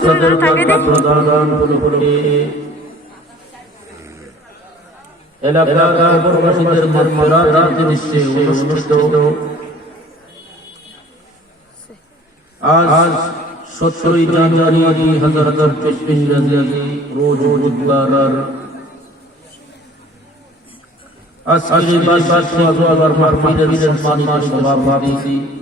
তাদের প্রদান উপলক্ষে এলাকার কবরবাসীদের মাগফিরাতের উদ্দেশ্যে অনুষ্ঠিত আজ সতেরোই জানুয়ারি দুই হাজার চব্বিশ ইংরাজি রোজ বুধবার আজকের উপস্থিত হযরত উলামায়ে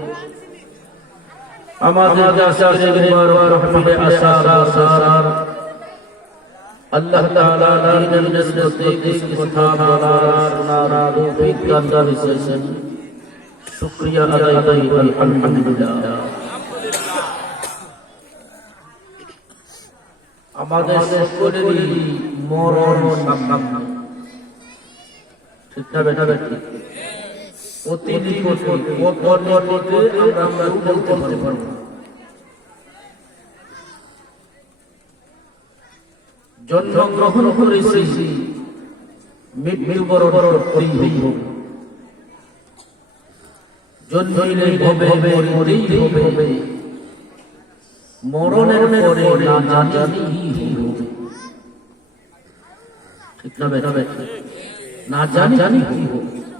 আমাদের কাছে রহমতে আসার আসার আল্লাহ তাআলা দিনের নসরতে কিছু কথা বলার শোনার তৌফিক দান করেছেন শুকরিয়া আদায় করি আলহামদুলিল্লাহ। আমাদের সকলেরই মরণ সামনে। ঠিক না বেটা? বেটি? অতি নিকটে কত নিকটে আমরা বলতে পারব। জন্মগ্রহণ করেছি মৃত্যুবরণ করতেই হইব জন্মিলে হবে মরেই হবে মরণের পরে না জানি না জানি জানি কি হবে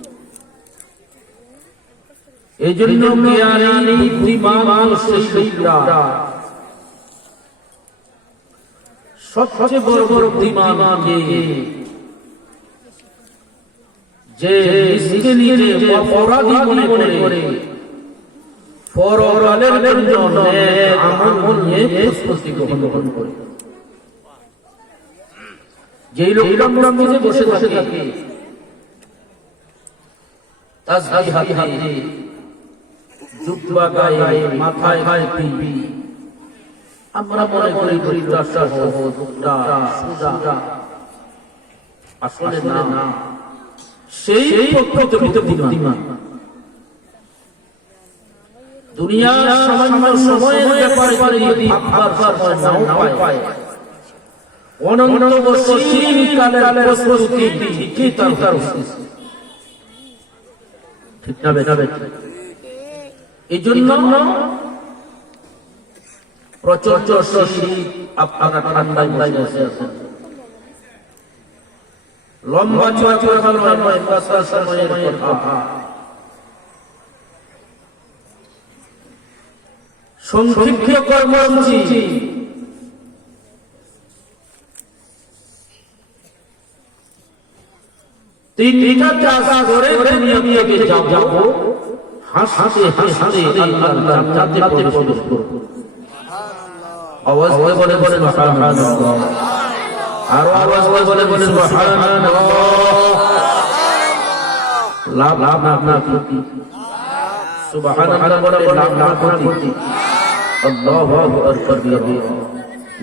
এই জ্ঞানী বুদ্ধিমান শিশুরা সবচেয়ে বড় বড় বুদ্ধিমান কে? যে নিজকে নিজে অপরাধী মনে করে। পরকালের জন্য আমল নিয়ে প্রস্তুতি গ্রহণ করে। যেই লোকটা মসজিদে বসে থাকে তাসবিহ হাতে হাতে জুব্বা গায়ে মাথায় টুপি আমরা না সেই যদি ভাববার ঠিক না বেটা? বেটা এই জন্য প্রচণ্ড শীত আপনারা লম্বা চুয়া ভালো নয় বর্ষার সময়ের কথা। সংক্ষিপ্ত কর্মসূচি। তিনটা চাষ করে দুনিয়া যাব। হাসতে হাসতে আল্লাহ জান্নাতে প্রবেশ করব আওয়াজ করে বলে বলে সুবহানাল্লাহ। আর আওয়াজ করে বলে বলে সুবহানাল্লাহ। লাভ লাভ না ক্ষতি। সুবহানাল্লাহ বলে লাভ না ক্ষতি। আল্লাহু আকবার বিয়াদি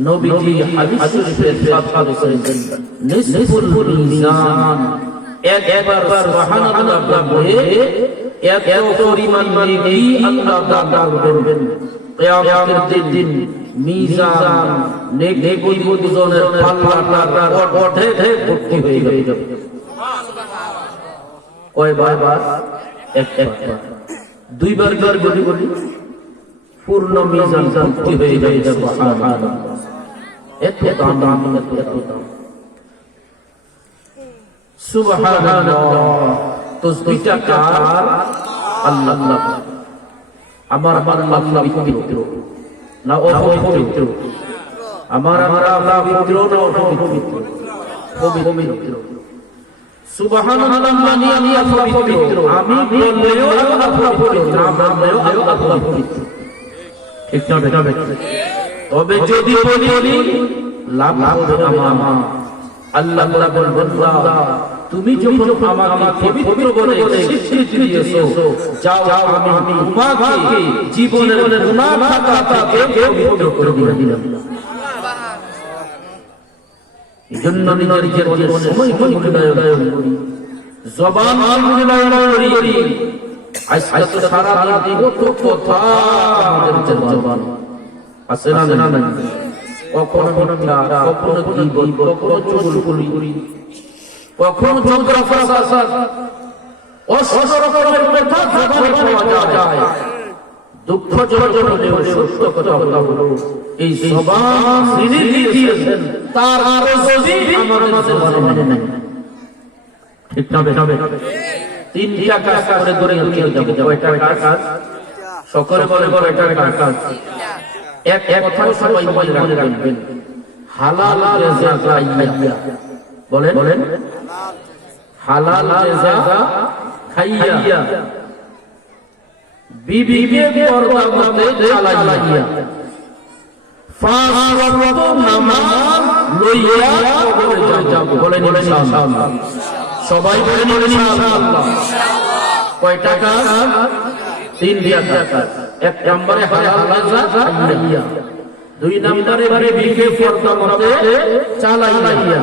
নবীজি হাদিস শরীফের সাথে করেছেন নিসফুল মিজান। একবার সুবহানাল্লাহ বলে এত পরিমাণ নেকি আল্লাহ দান করবেন কিয়ামতের দিন মিজান নেকি বুজনের পাল্লাটা ওঠে ভর্তি হয়ে যাবে কয়বার বার এক একবার দুইবার বার বলি বলি পূর্ণ মিজান ভর্তি হয়ে যাবে সুবহানাল্লাহ এত দাম দাম এত এত দাম সুবহানাল্লাহ তসবিহটা কার আল্লাহ আল্লাহ। আমার আমার আল্লাহ পবিত্র। না অপবিত্র। আমার আমার আল্লাহ পবিত্র না অপবিত্র। পবিত্র। সুবহানাল্লাহ মানে আমি আল্লাহ পবিত্র। আমি বললেও আল্লাহ পবিত্র না বললেও আল্লাহ পবিত্র। ঠিক না বেটা বেটা তবে যদি বলি লাভ আমার আল্লাহ আল্লাহ বলবেন তুমি যখন আমাকে পবিত্র বলে স্বীকৃতি দিয়েছ যাও আমি তোমাকে জীবনের গুনাহ খাতা থেকে পবিত্র করে দিলাম। এই নিজের জীবনের সময় মূল্যায়ন করি। জবান মূল্যায়ন করি। আজকে তো সারা দিন কত কথা আমাদের জবান। আছে না না না কখনো কখনো চন্দ্র ফাসাদ এই যিনি দিয়েছেন, তার আরও যদি আমাদের জবানে মানে নাই। ঠিক না তিনটা কাজ করে সকলে বলে এক এক কথা সবাই মনে রাখবেন। হালাল রেজা খাইয়া বলেন বলেন? হালাল রেজা খাইয়া বিবিকে পর্দা মতে চালাইয়া পাঁচ ওয়াক্ত নামাজ লইয়া কবরে যাব বলেন ইনশাআল্লাহ। সবাই বলেন ইনশাআল্লাহ। কয়টা কাজ তিন দিয়া এক নম্বরে হালাল খাইয়া। দুই নম্বরে বিবিকে পর্দা মতে চালাইয়া।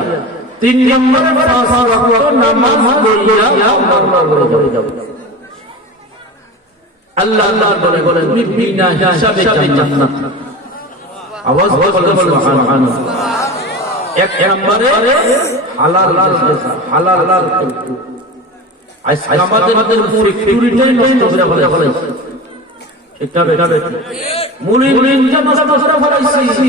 তিন নম্বরে আল্লাহ বলে বলে তুমি বিনা হিসাবে জান্নাত। আওয়াজ বলে সুবহানাল্লাহ। এক নম্বরে মুলি ফেলাইছি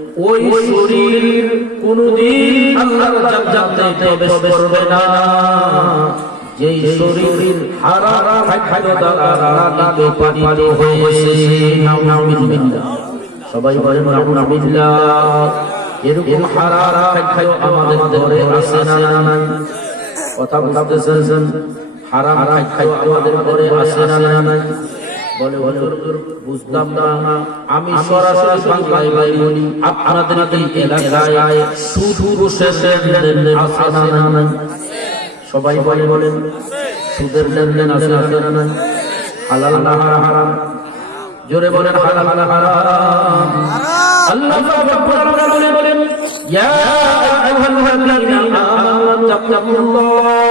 ওই শরীর কোনদিন আল্লাহর জান্নাতে প্রবেশ করবে না। যেই শরীর হারাম খাদ্য দ্বারা তাকে পালিত হয়েছে নাউজুবিল্লাহ। সবাই বলেন নাউজুবিল্লাহ। এরকম হারাম খাদ্য আমাদের ঘরে না। নাই কথা বুঝতেছেন? হারাম খাদ্য আমাদের ঘরে আছে না। নাই বলে হুজুর না আমি সরাসরি বাংলায় বলি আপনাদের এই এলাকায় শুধু বসে লেনদেন আছে না নাই সবাই বলে বলেন সুদের লেনদেন আছে আছে না নাই হালাল না হারাম জোরে বলেন হালাল না হারাম আল্লাহ বলে বলেন ইয়া আইয়ুহাল্লাযীনা আমানু তাকুল্লাহ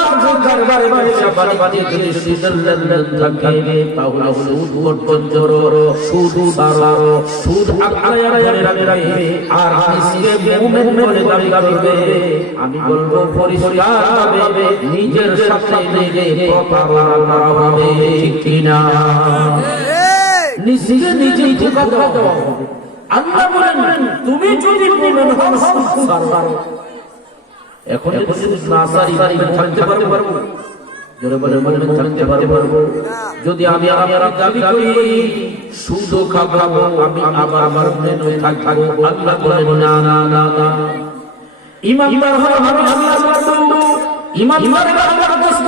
আমি বলব নিজের সাথে নিজে নিজেই আল্লাহ বলেন তুমি যদি মুমিন হও সুদ এখন যদি না সারি থাকতে পারব জোরে বলে মনে থাকতে পারব। যদি আমি আমার দাবি করি সুদ খাব আমি আমার আমার মনে থাকব। আল্লাহ বলেন না না না না। ইমানদার হলো আমি আল্লাহর বন্ধু। ইমানদার আল্লাহর দোস্ত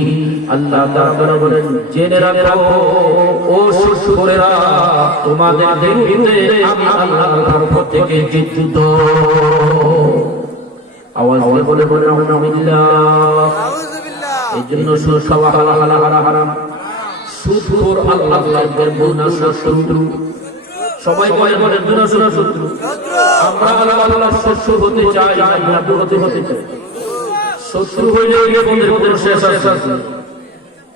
আল্লাহ তাআলা বলেন, জেনে রাখো, ও সুসুরেরা তোমাদের বিরুদ্ধে আমি আল্লাহর তরফ থেকে যুদ্ধ আওয়াজ দিয়ে বলে বলে আলহামদুলিল্লাহ এই জন্য সুসওয়া হালাল হারাম সুদখোর আল্লাহ তাআলার মুনা শত্রু। সবাই বলে বলে দুনা সুনা শত্রু। আমরা আল্লাহ আল্লাহর শত্রু হতে চাই না হতে হতে চাই। শত্রু হইলে ওই জীবনের জীবনের শেষ আছে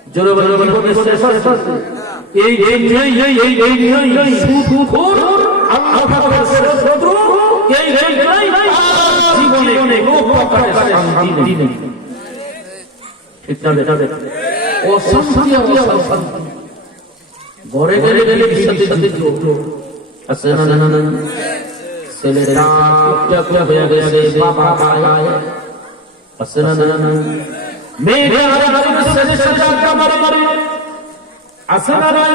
জোরে বলে জীবনের শেষ আছে এই এই এই এই এই এই এই এই সুদখোর আল্লাহ তাআলার শত্রু এই এই এই জীবনে কোনো প্রকারের শান্তি নেই ঠিক না বেটা অশান্তি অশান্তি ঘরে গেলে গেলে সাথে সাথে আছে না না না ছেলেরা হয়ে গেছে বাবা না মেয়েরা আমার সাথে সাথে আড্ডা মারামারি আছে না নাই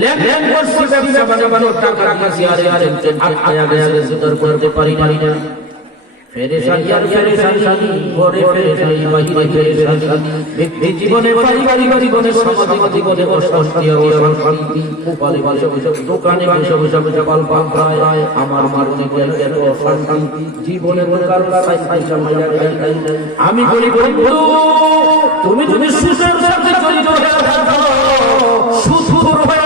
লেনদেন করছি ব্যবসা বানানো টাকা রাখা আরে আরে আয়া গেছে দর করতে পারি না। পারি না ফেরেশানি আর ফেরেশানি ঘরে ফেরেশানি বাহিরে ফেরেশানি ব্যক্তি জীবনে পারিবারিক জীবনে সামাজিক জীবনে অশান্তি অশান্তি উপালে বসে বসে দোকানে বসে বসে বসে পাল পাল প্রায় আমার আমার জীবনে এত অশান্তি জীবনে কোনো সাই সাই সামাইয়া গাই গাই আমি বলি বন্ধু তুমি যদি সুসের সাথে জড়িত হয়ে থাকো সুসুর হয়ে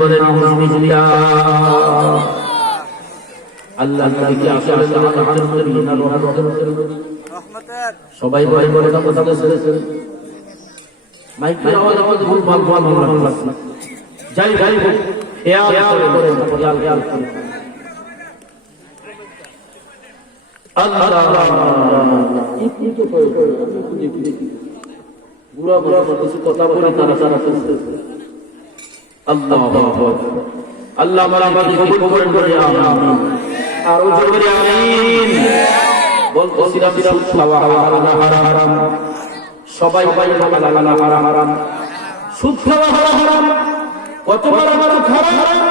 নাউজুবিল্লাহ আল্লাহ নবীকে আসলে সবাই খেয়াল করে কথা বলে তারা তারা আল্লাহ আল্লাহ আমার কবুল করেন করে আমিন। আর বলতেছিলাম, সুদ খাওয়া হারাম সবাই সবাই বলা লাগা হারাম হারাম। সুদ কত বড় বড় হারাম?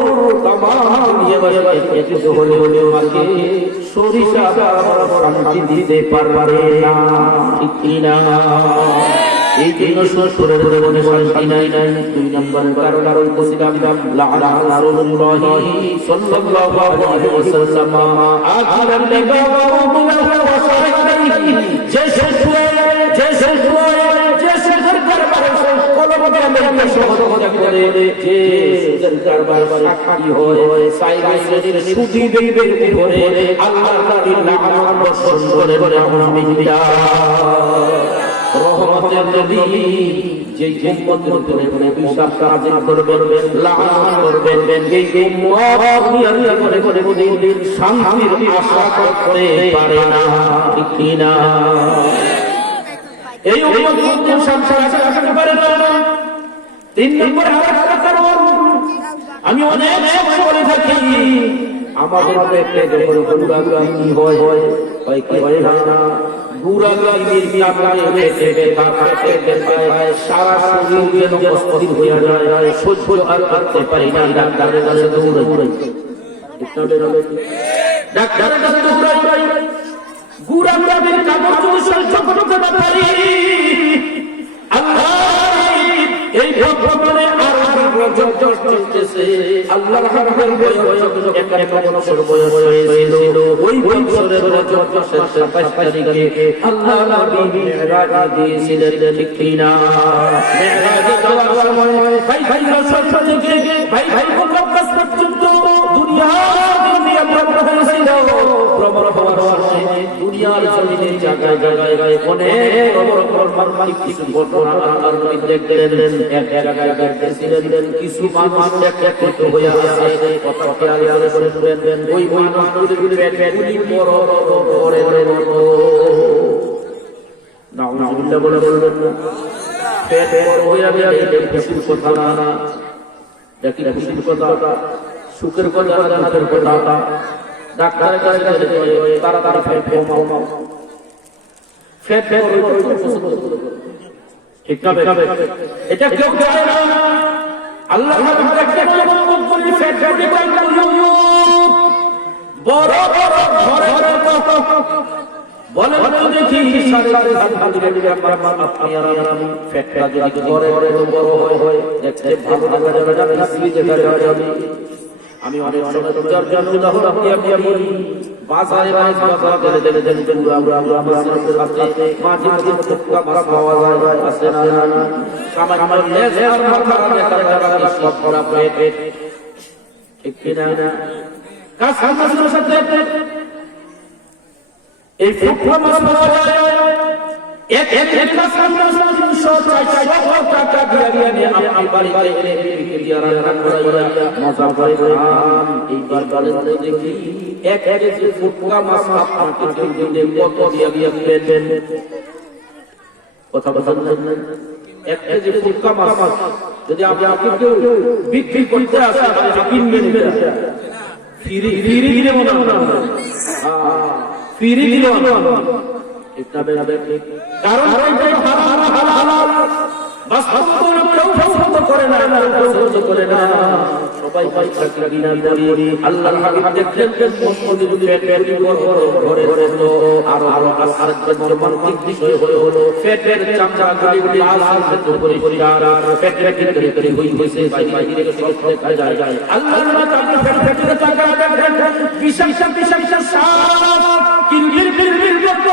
তামাম নিয়ে বসে একটু হলে হলে আমাকে দুই নম্বর কারণ কারণ বলছিলাম লাআনা রাসূলুল্লাহি সাল্লাল্লাহু আলাইহি ওয়াসাল্লাম। আখিরান যে শেষ যে শেষ যে আমাকে সহযোগিতা করে যে সুদের কারবার সাক্ষী হয় সাইবার শ্রেণির দেবের উপরে আল্লাহ তাআলা লাআনত বর্ষণ করে নাউযুবিল্লাহ রহমতের নবী যে উম্মতের উপরে অভিশাপ নাযিল করবেন লাআনত করবেন এই উম্মত দুনিয়ার করে করে দিন শান্তির আশা করতে পারে না। ঠিক কি না এই উম্মত কিন্তু আশা করতে পারে না। আমি অনেক সময় বলে থাকি আমাদের পেটে যখন গুড়া গুড়ি হয় হয় হয় কি হয় না। গুড়া গুড়ির কারণে ব্যথা সারা শরীর হয়ে যায় সহ্য আর করতে পারি ডাক্তারের কাছে দৌড়ে দৌড়ে ডাক্তারের কাগজ পারি আল্লাহ! এই ভগবানে আরও বছর চলতেছে। আল্লাহর হাবিবের বয়স যখন একান্ন বছর বয়স হয়েছিল। ওই বছরের রজব মাসের 27 তারিখে আল্লাহ নবী মেরাজ দিয়েছিলেন, ঠিক কি না মেরাজে যাওয়ার সময় ভাই ভাই বছর থেকে ভাই ভাই মুকদ্দাস পর্যন্ত দুনিয়া দুনিয়া ভ্রমণ হয়েছিল ভ্রমণ হওয়ার সময় দুনিয়ার জমিনে জায়গায় জায়গায় অনেক কিছু ঘটনা আল্লাহর এক জায়গায় দেখতেছিলেন, কিছু মানুষ একত্রিত আছে কথা খেয়াল করে শুনবেন ওই মানুষগুলির পেট পেটগুলি বড় বড় বলে না গেলে না। খুশির কথা সুখের কথা ডাক্তারের কাছে ফেট ঠিক না এটা কেউ করে না আল্লাহ দেখি হয় হয় আমি অনেক অনেক উদাহরণ দিয়ে দিয়ে বলি বাজারে বাজারে বাজার করে দেখে দেখে দেখে আমরা আমরা আমরা আমাদের সাথে মাটির মধ্যে পোকা মারা পাওয়া যায় আছে না না কামাই কামাই লেজ আর এক এক এক ফিরাইয়া নিয়ে আপনি বাড়িতে এলে বিকে দিয়া রান্না করাইয়া মজা করে খান এইবার বলেন তো দেখি এক এক যে ফুটকা মাছ আপনাকে কেউ দিলে কত দিয়া দিয়া পেলেন কথা বলছেন এক কেজি ফুটকা মাছ যদি আপনি আপনি কেউ বিক্রি করতে আসেন আপনি কিনবেন ফিরি ফিরি দিলে মনে হয় ফিরি দিলে মনে হয় কারণ হালাল পছন্দ করে না পছন্দ করে না সবাই চাকরি কিনা করি আল্লাহ হাবিব দেখলেন মুসলিম পেট পেট বড় বড় ঘরে ঘরে তো আরও আরও আরেকটা বিষয় হলো হলো পেটের চামচা গুলি লাল লাল তো পরিষ্কার পেটের ভিতরে ভিতরে হই হইছে বাইরে সব দেখা যায় যায় আল্লাহ তাআলা পেট পেটের চাকা দেখেন বিশাল বিশাল সাপ কিলবিল কিলবিল করতেছে তাদের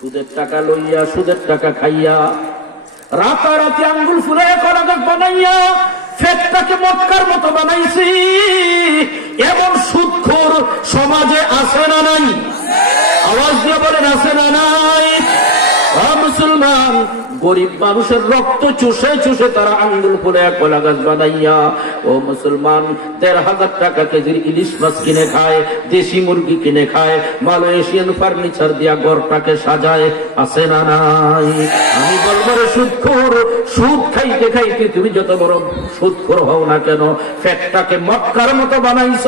সুদের টাকা লইয়া, সুদের টাকা খাইয়া, রাতারাতি আঙ্গুল ফুলে করা বানাইয়া, ফেটটাকে মটকার মতো বানাইছি। এমন সুদখোর সমাজে আসে না নাই? আওয়াজ দিয়ে বলেন আসে না নাই? মুসলমান, গরিব মানুষের রক্ত চুষে চুষে তারা আঙ্গুল কলা গাছ বানাইয়া, ও মুসলমান, দেড় হাজার টাকা কেজির ইলিশ মাছ কিনে খায়, দেশি মুরগি কিনে খায়, মালয়েশিয়ান ফার্নিচার দিয়া ঘরটাকে সাজায়, আছে না নাই? আমি সুদখোর, সুদ খাইতে খাইতে তুমি যত বড় সুদখোর হও না কেন, ফ্যাটটাকে মক্কার মতো বানাইছ,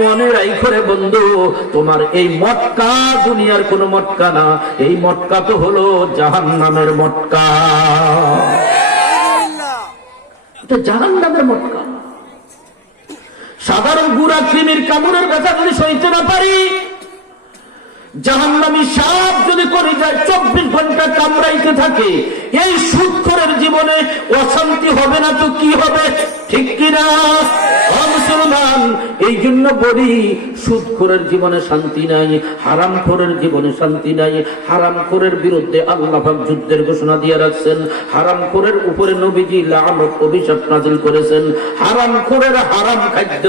মনে রাইখো রে বন্ধু, তোমার এই মটকা দুনিয়ার কোনো মটকা না, এই মটকা তো হলো জাহান্নামের মটকা এটা জাহান নামের মটকা সাধারণ গুড়া কৃমির কামড়ের ব্যথা যদি সইতে না পারি। জাহান্নামী সাপ যদি করে যায় চব্বিশ ঘণ্টা কামড়াইতে থাকে এই সুৎখরের জীবনে অশান্তি হবে না তো কি হবে? ঠিক কিনা? মুসলমান, এই জন্য বলি সুদখোরের জীবনে শান্তি নাই হারাম খোরের জীবনে শান্তি নাই। হারাম খোরের বিরুদ্ধে আল্লাহ যুদ্ধের ঘোষণা দিয়ে রাখছেন। হারাম খোরের উপরে নবীজি লানত অভিশাপ নাজিল করেছেন। হারাম খোরের হারাম খাদ্য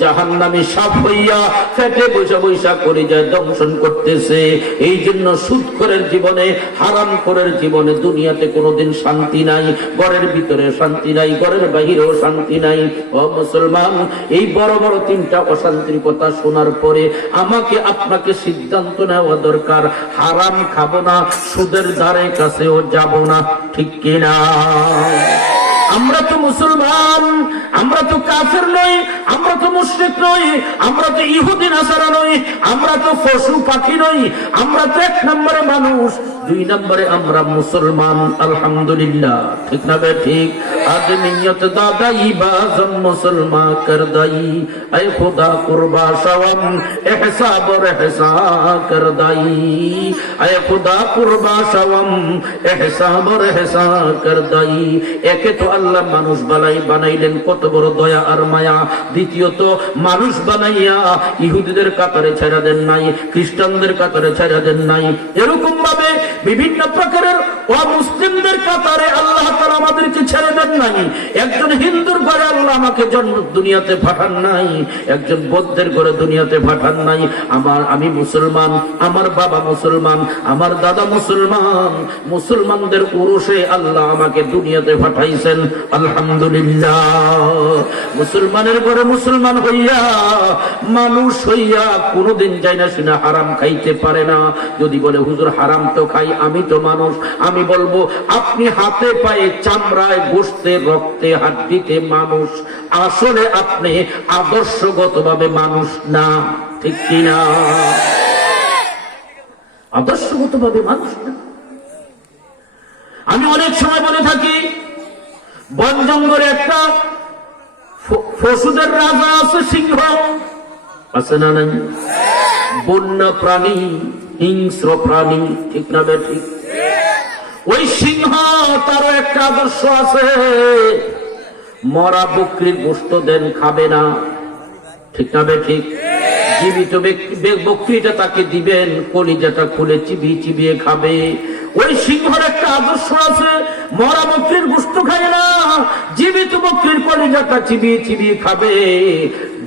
জাহান্নামী সাপ হইয়া ফেটে বৈশা বৈশা করে যায় দংশন করতেছে। এই জন্য সুদখোরের জীবনে হারাম খোরের জীবনে দুনিয়াতে কোনোদিন শান্তি নাই, ঘরের ভিতরে শান্তি নাই, ঘরের বাহিরেও শান্তি নাই। ও মুসলমান, এই বড় বড় তিনটা অশান্তির কথা শোনার পরে আমাকে আপনাকে সিদ্ধান্ত নেওয়া দরকার। হারাম খাব না, সুদের ধারে কাছেও যাব না, ঠিক কিনা? আমরা তো মুসলমান, আমরা তো কাফের নই, আমরা তো মুশ্রিক নই, আমরা তো ইহুদিন আসারা নই, আমরা তো পশু পাখি নই, আমরা তো এক নম্বরে মানুষ, দুই নম্বরে আমরা মুসলমান, আলহামদুলিল্লাহ। ঠিক না বে, ঠিক? আদমিয়ত দাদাই বাজম মুসলমান করদাই, আই খোদা কুরবা সওম ইহসাব ও ইহসা করদাই। আই খোদা কুরবা সওম ইহসাব ও ইহসা করদাই। একে তো আল্লাহ মানুষ বানাই বানাইলেন, কত বড় দয়া আর মায়া। দ্বিতীয়ত, মানুষ বানাইয়া ইহুদিদের কাতারে ছেড়া দেন নাই, খ্রিস্টানদের কাতারে ছেড়া দেন নাই। এরকম ভাবে বিভিন্ন প্রকারের অমুসলিমদের কাতারে আল্লাহ তাআলা আমাদেরকে ছেড়ে দেন নাই। একজন হিন্দুর ঘরে আল্লাহ আমাকে জন্ম দুনিয়াতে পাঠান নাই। একজন বৌদ্ধের ঘরে দুনিয়াতে পাঠান নাই। আমার আমি মুসলমান, আমার বাবা মুসলমান, আমার দাদা মুসলমান। মুসলমানদের উরুষে আল্লাহ আমাকে দুনিয়াতে পাঠাইছেন। আলহামদুলিল্লাহ। মুসলমানের ঘরে মুসলমান হইয়া, মানুষ হইয়া কোনোদিন যায় না শুনে হারাম খাইতে পারে না। যদি বলে, হুজুর, হারাম তো খাই, আমি তো মানুষ। আমি বলব, আপনি হাতে পায়ে চামড়ায় গোস্তে রক্তে, হাড্ডিতে মানুষ। আসলে আপনি আদর্শগতভাবে মানুষ না, ঠিক কিনা? আদর্শগতভাবে মানুষ না। আমি অনেক সময় বলে থাকি বন জঙ্গলে একটা পশুদের রাজা আছে, সিংহ। আছে না নাই? বন্য প্রাণী, হিংস্র প্রাণী, ঠিক না ঠিক? ওই সিংহ, তারও একটা আদর্শ আছে। মরা বকরির গোস্ত দেন খাবে না। ঠিক না ঠিক? জীবিত বকরিটা তাকে দিবেন, কলিজাটা খুলে চিবিয়ে চিবিয়ে খাবে। সিংহর একটা আদর্শ আছে, মরা বকরির গুস্ত খায় না, জীবিত বকরির কলিজাটা চিবিয়ে চিবিয়ে খাবে।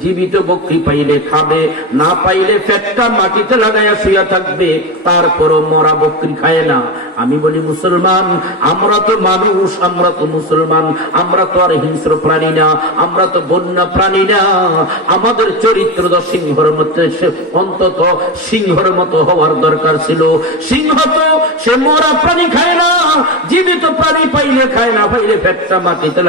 জীবিত বকরি পাইলে খাবে, না পাইলে পেটটা মাটিতে লাগাইয়া শুয়া থাকবে, তারপরও মরা বকরি খায় না। আমি বলি, মুসলমান, আমরা তো মানুষ, আমরা তো মুসলমান, আমরা তো আর হিংস্র প্রাণী না, আমরা তো বন্য প্রাণী না। আমাদের চরিত্র তো সিংহর সে অন্তত সিংহর মতো হওয়ার দরকার ছিল। সিংহ তো সে মরা প্রাণী খায় না, জীবিত প্রাণী পাইলে খায় না, পাইলে পেটটা মাটিতে